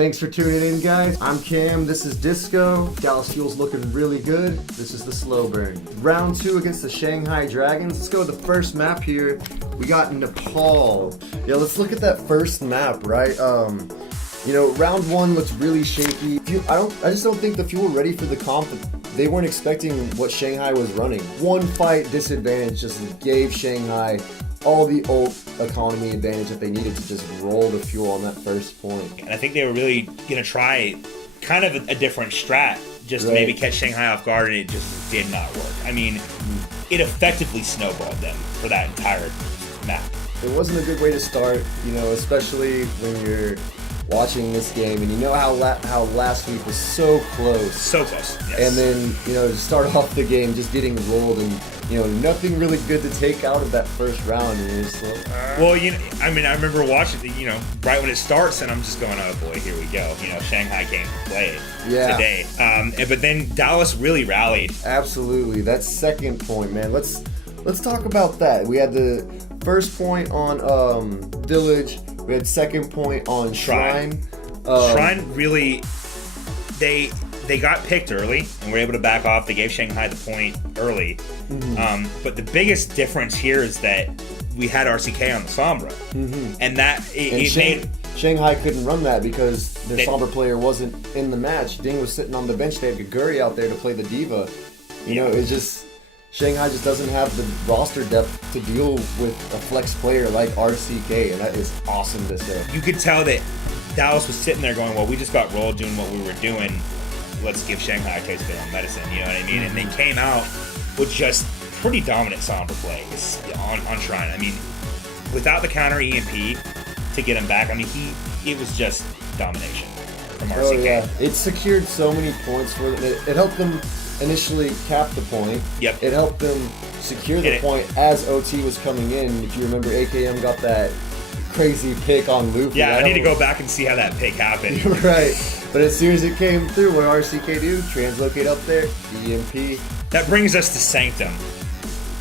Thanks for tuning in, guys. I'm Cam, this is Disco. Dallas Fuel's looking really good. This is the slow burn. Round 2 against the Shanghai Dragons. Let's go with the first map here. We got Nepal. Yeah, let's look at that first map, right? You know, round 1 looks really shaky. I just don't think the Fuel were ready for the comp. They weren't expecting what Shanghai was running. One fight disadvantage just gave Shanghai all the ult economy advantage that they needed to just roll the Fuel on that first point. And I think they were really going to try kind of a different strat just to maybe catch Shanghai off guard, and it just did not work. I mean, it effectively snowballed them for that entire map. It wasn't a good way to start, you know, especially when you're watching this game and you know how last week was so close. So close, yes. And then, you know, to start off the game just getting rolled and, you know, nothing really good to take out of that first round. And you're just like, well, you know, I mean, I remember watching, you know, right when it starts, and I'm just going, oh boy, here we go. You know, Shanghai came to play today. But then Dallas really rallied. Absolutely. That second point, man. Let's talk about that. We had the first point on Village. We had second point on Shrine. Shrine really, they got picked early and were able to back off. They gave Shanghai the point early. But the biggest difference here is that we had RCK on the Sombra. And that made... Shanghai couldn't run that because their Sombra player wasn't in the match. Ding was sitting on the bench. They had Gaguri out there to play the Diva. You know, it's just... Shanghai just doesn't have the roster depth to deal with a flex player like RCK, and that is awesome to say. You could tell that Dallas was sitting there going, well, we just got rolled doing what we were doing. Let's give Shanghai a taste of their own medicine, you know what I mean? And they came out with just pretty dominant Sombra play on Shrine. I mean, without the counter EMP to get him back, I mean, it was just domination from RCK. Oh, yeah. It secured so many points for them. It helped them initially cap the point. Yep. It helped them secure the point as OT was coming in. If you remember, AKM got that crazy pick on Luffy. Yeah, I need to go back and see how that pick happened. Right. But as soon as it came through, what RCK do? Translocate up there, EMP. That brings us to Sanctum,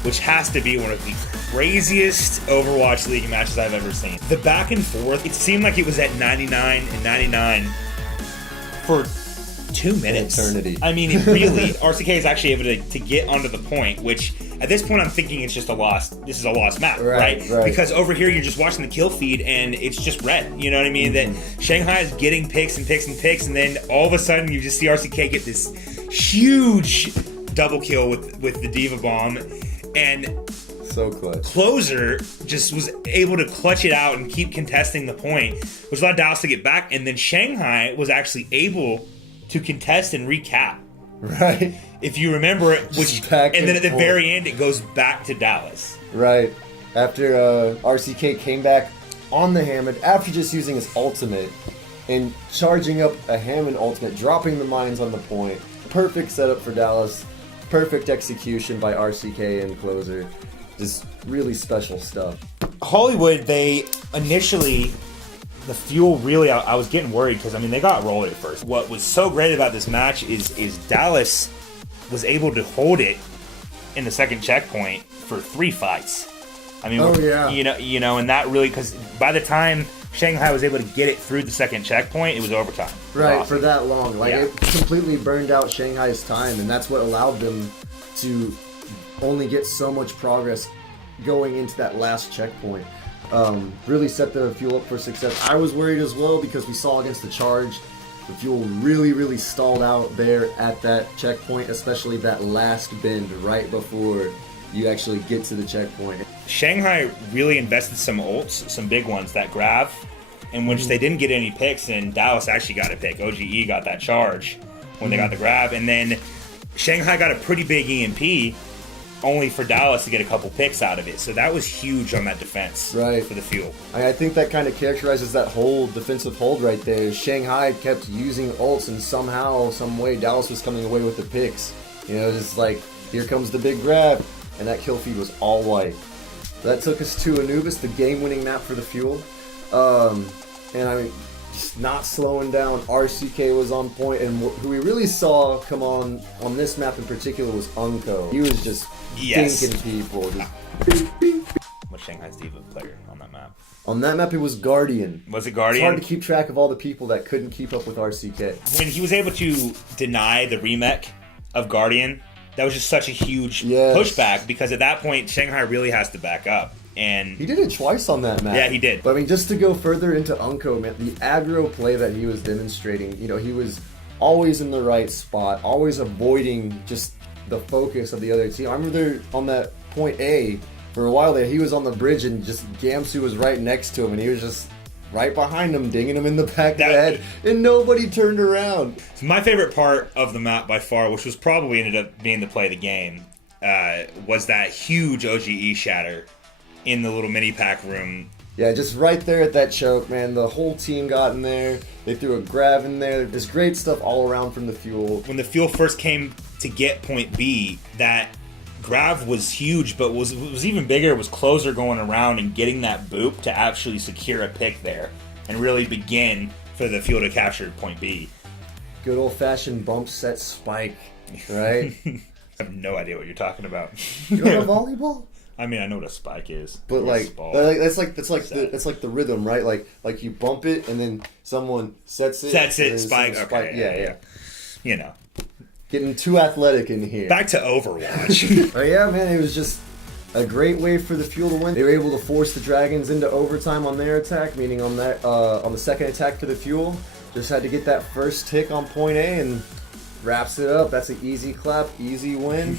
which has to be one of the craziest Overwatch League matches I've ever seen. The back and forth, it seemed like it was at 99 and 99 for 2 minutes. Eternity. I mean, it really, RCK is actually able to get onto the point, which at this point I'm thinking it's just a lost, this is a lost map, right? Because over here you're just watching the kill feed and it's just red, you know what I mean? That Shanghai is getting picks and picks and picks, and then all of a sudden you just see RCK get this huge double kill with the Diva Bomb, and so clutch. Closer just was able to clutch it out and keep contesting the point, which allowed Dallas to get back, and then Shanghai was actually able to contest and recap. Right. If you remember it, and then at the very end it goes back to Dallas. Right. After RCK came back on the Hammond, after just using his ultimate and charging up a Hammond ultimate, dropping the mines on the point. Perfect setup for Dallas. Perfect execution by RCK and Closer. Just really special stuff. Hollywood, they initially... The Fuel really, I was getting worried because, I mean, they got rolled at first. What was so great about this match is Dallas was able to hold it in the second checkpoint for 3 fights. I mean, you know, and that really, because by the time Shanghai was able to get it through the second checkpoint, it was overtime. Right, awesome. For that long. Like, it completely burned out Shanghai's time, and that's what allowed them to only get so much progress going into that last checkpoint. Really set the Fuel up for success. I was worried as well because we saw against the Charge, the Fuel really stalled out there at that checkpoint, especially that last bend right before you actually get to the checkpoint. Shanghai really invested some ults, some big ones, that grab, in which they didn't get any picks, and Dallas actually got a pick. OGE got that charge when they got the grab, and then Shanghai got a pretty big EMP, only for Dallas to get a couple picks out of it. So that was huge on that defense for the Fuel. I think that kind of characterizes that whole defensive hold right there. Shanghai kept using ults, and somehow, some way, Dallas was coming away with the picks. You know, just like, here comes the big grab, and that kill feed was all white. That took us to Anubis, the game-winning map for the Fuel. And I mean, just not slowing down. RCK was on point, and who we really saw come on this map in particular was Unko. He was just dinking people. What's Shanghai's diva player on that map? On that map, it was Guardian. Was it It's Guardian? hard to keep track of all the people that couldn't keep up with RCK. When he was able to deny the remake of Guardian, that was just such a huge Yes. pushback, because at that point, Shanghai really has to back up. And He did it twice on that map. Yeah, he did. But I mean, just to go further into Unko, man, the aggro play that he was demonstrating, you know, he was always in the right spot, always avoiding just the focus of the other team. I remember there on that point A, for a while there, he was on the bridge and just Gamsu was right next to him, and he was just right behind him, dinging him in the back of the head, and nobody turned around. my favorite part of the map by far, which was probably ended up being the play of the game, was that huge OGE shatter in the little mini pack room. Yeah, just right there at that choke, man. The whole team got in there. They threw a grab in there. There's great stuff all around from the Fuel. When the Fuel first came to get point B, that grab was huge, but was even bigger. It was closer going around and getting that boop to actually secure a pick there and really begin for the Fuel to capture point B. Good old-fashioned bump set spike, right? I have no idea what you're talking about. You don't know volleyball? I mean, I know what a spike is. But It's like, ball. that's like the rhythm, right? Like you bump it and then someone sets it. That's and it, then spike. someone Okay, yeah. You know. Getting too athletic in here. Back to Overwatch. Oh yeah, man, it was just a great way for the Fuel to win. They were able to force the Dragons into overtime on their attack, meaning on that on the second attack for the Fuel. Just had to get that first tick on point A and wraps it up. That's an easy clap, easy win.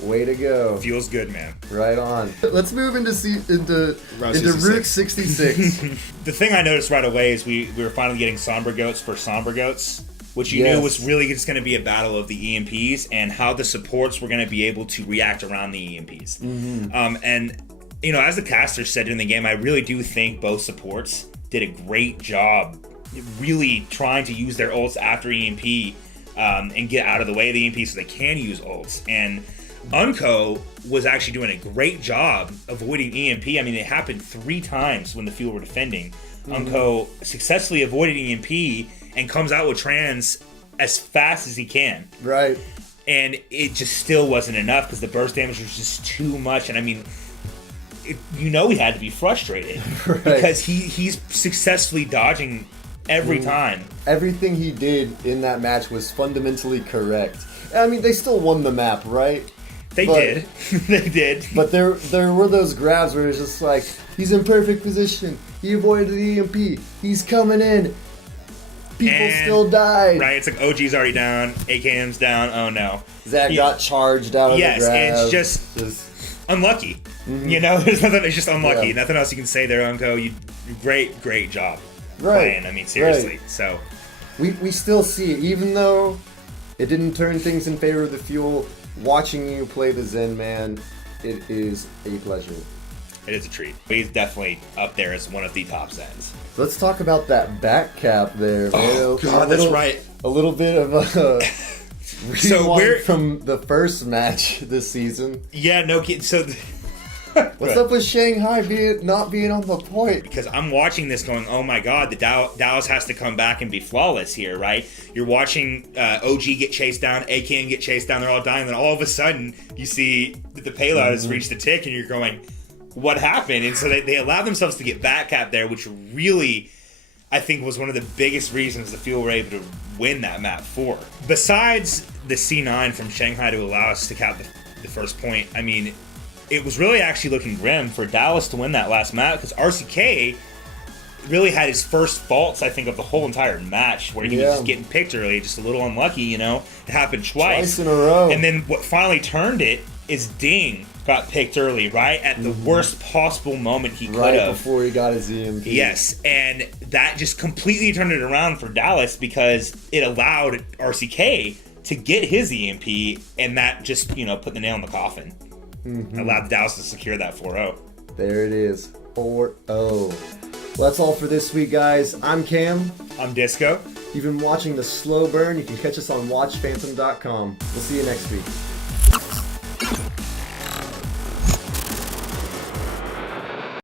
Way to go. Feels good, man. Right on. Let's move into Route 66. The thing I noticed right away is we were finally getting Somber Goats for Somber Goats, which you knew was really just going to be a battle of the EMPs and how the supports were going to be able to react around the EMPs. And, you know, as the caster said in the game, I really do think both supports did a great job really trying to use their ults after EMP and get out of the way of the EMP so they can use ults. And Unco was actually doing a great job avoiding EMP. I mean, it happened 3 times when the Fuel were defending. Unco successfully avoided EMP and comes out with trans as fast as he can. Right. And it just still wasn't enough because the burst damage was just too much. And I mean, you know he had to be frustrated because he's successfully dodging every time. Everything he did in that match was fundamentally correct. I mean, they still won the map, right? They did. They did. But there were those grabs where it's just like, he's in perfect position. He avoided the EMP. He's coming in. People still died. Right, it's like OG's already down, AKM's down, oh no. Zach got charged out of the grab. Yes, it's just unlucky. You know, there's nothing, it's just unlucky. Yeah. Nothing else you can say there, Unco. You great job playing. I mean, seriously. So we still see it, even though it didn't turn things in favor of the Fuel. Watching you play the Zen Man, it is a pleasure. it is a treat. He's definitely up there as one of the top Zens. Let's talk about that back cap there, man. Oh, God, that's right. A little bit of a So we're from the first match this season. Yeah, no kid. So What's up with Shanghai not being on the point? because I'm watching this going, oh my God, the Dallas has to come back and be flawless here, right? You're watching OG get chased down, AKN get chased down, they're all dying, then all of a sudden you see that the payload has reached the tick and you're going, what happened? And so they allowed themselves to get back cap there, which really, I think, was one of the biggest reasons the Fuel were able to win that map 4. Besides the C9 from Shanghai to allow us to cap the first point, I mean, it was really actually looking grim for Dallas to win that last map because RCK really had his first faults, I think, of the whole entire match where he was just getting picked early, just a little unlucky, you know. It happened twice in a row. And then what finally turned it is Ding got picked early, right? At the worst possible moment he could have. Right before he got his EMP. Yes, and that just completely turned it around for Dallas because it allowed RCK to get his EMP, and that just, you know, put the nail in the coffin. Allowed Dallas to secure that 4-0. There it is. 4-0. Well, that's all for this week, guys. I'm Cam. I'm Disco. You've been watching The Slow Burn. You can catch us on WatchPhantom.com. We'll see you next week.